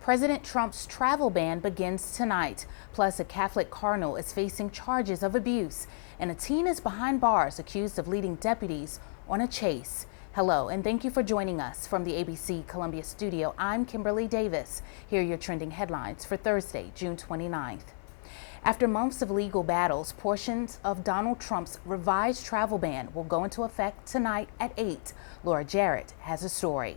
President Trump's travel ban begins tonight. Plus, a Catholic cardinal is facing charges of abuse, and a teen is behind bars accused of leading deputies on a chase. Hello, and thank you for joining us from the ABC Columbia studio. I'm Kimberly Davis. Here are your trending headlines for Thursday, June 29th. After months of legal battles, portions of Donald Trump's revised travel ban will go into effect tonight at 8. Laura Jarrett has a story.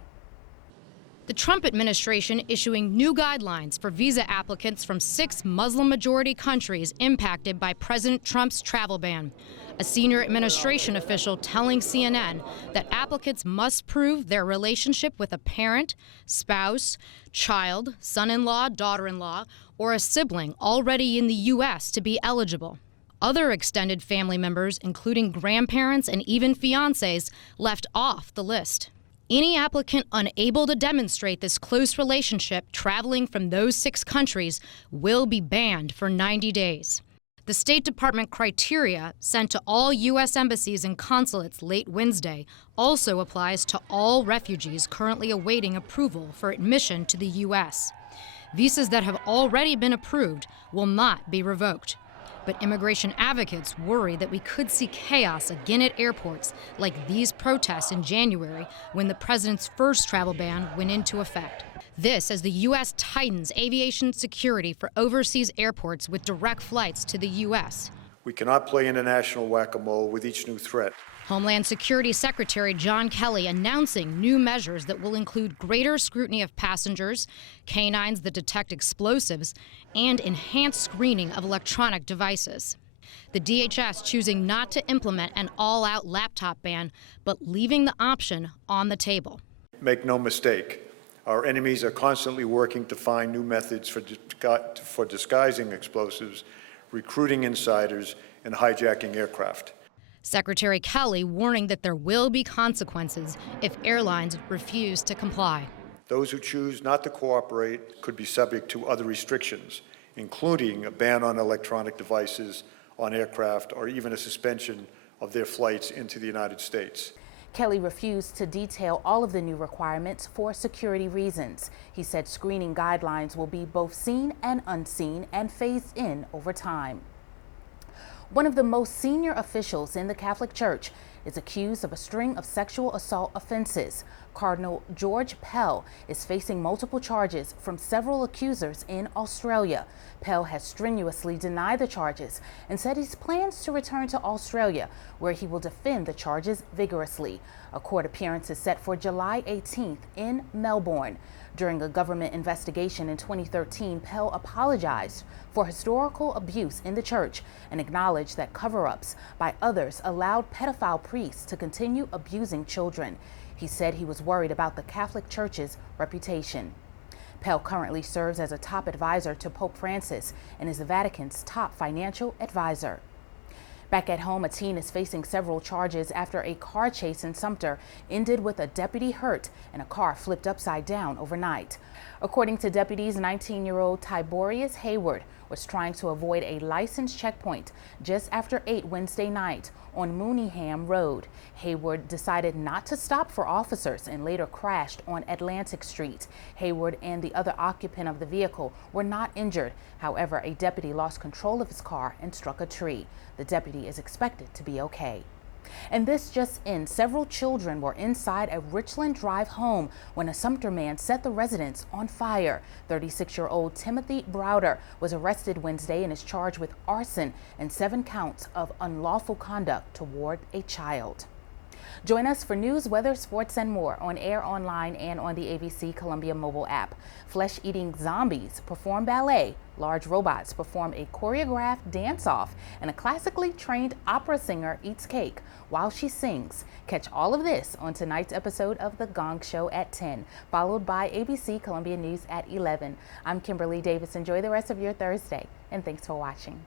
The Trump administration issuing new guidelines for visa applicants from 6 Muslim-majority countries impacted by President Trump's travel ban. A senior administration official telling CNN that applicants must prove their relationship with a parent, spouse, child, son-in-law, daughter-in-law, or a sibling already in the U.S. to be eligible. Other extended family members, including grandparents and even fiancés, left off the list. Any applicant unable to demonstrate this close relationship traveling from those 6 countries will be banned for 90 days. The State Department criteria sent to all U.S. embassies and consulates late Wednesday also applies to all refugees currently awaiting approval for admission to the U.S. Visas that have already been approved will not be revoked. But immigration advocates worry that we could see chaos again at airports like these protests in January when the president's first travel ban went into effect. This as the U.S. tightens aviation security for overseas airports with direct flights to the U.S. We cannot play international whack-a-mole with each new threat. Homeland Security Secretary John Kelly announcing new measures that will include greater scrutiny of passengers, canines that detect explosives, and enhanced screening of electronic devices. The DHS choosing not to implement an all-out laptop ban, but leaving the option on the table. Make no mistake, our enemies are constantly working to find new methods for disguising explosives, recruiting insiders, and hijacking aircraft. Secretary Kelly warning that there will be consequences if airlines refuse to comply. Those who choose not to cooperate could be subject to other restrictions, including a ban on electronic devices on aircraft or even a suspension of their flights into the United States. Kelly refused to detail all of the new requirements for security reasons. He said screening guidelines will be both seen and unseen and phased in over time. One of the most senior officials in the Catholic Church is accused of a string of sexual assault offenses. Cardinal George Pell is facing multiple charges from several accusers in Australia. Pell has strenuously denied the charges and said he plans to return to Australia, where he will defend the charges vigorously. A court appearance is set for July 18th in Melbourne. During a government investigation in 2013, Pell apologized for historical abuse in the church and acknowledged that cover-ups by others allowed pedophile priests to continue abusing children. He said he was worried about the Catholic Church's reputation. Pell currently serves as a top advisor to Pope Francis and is the Vatican's top financial advisor. Back at home, a teen is facing several charges after a car chase in Sumter ended with a deputy hurt and a car flipped upside down overnight. According to deputies, 19-year-old Tiberius Hayward was trying to avoid a license checkpoint just after 8 Wednesday night on Mooneyham Road. Hayward decided not to stop for officers and later crashed on Atlantic Street. Hayward and the other occupant of the vehicle were not injured. However, a deputy lost control of his car and struck a tree. The deputy is expected to be okay. And this just in, several children were inside a Richland Drive home when a Sumter man set the residence on fire. 36-year-old Timothy Browder was arrested Wednesday and is charged with arson and 7 counts of unlawful conduct toward a child. Join us for news, weather, sports, and more on air, online, and on the ABC Columbia mobile app. Flesh-eating zombies perform ballet, large robots perform a choreographed dance-off, and a classically trained opera singer eats cake while she sings. Catch all of this on tonight's episode of The Gong Show at 10, followed by ABC Columbia News at 11. I'm Kimberly Davis. Enjoy the rest of your Thursday, and thanks for watching.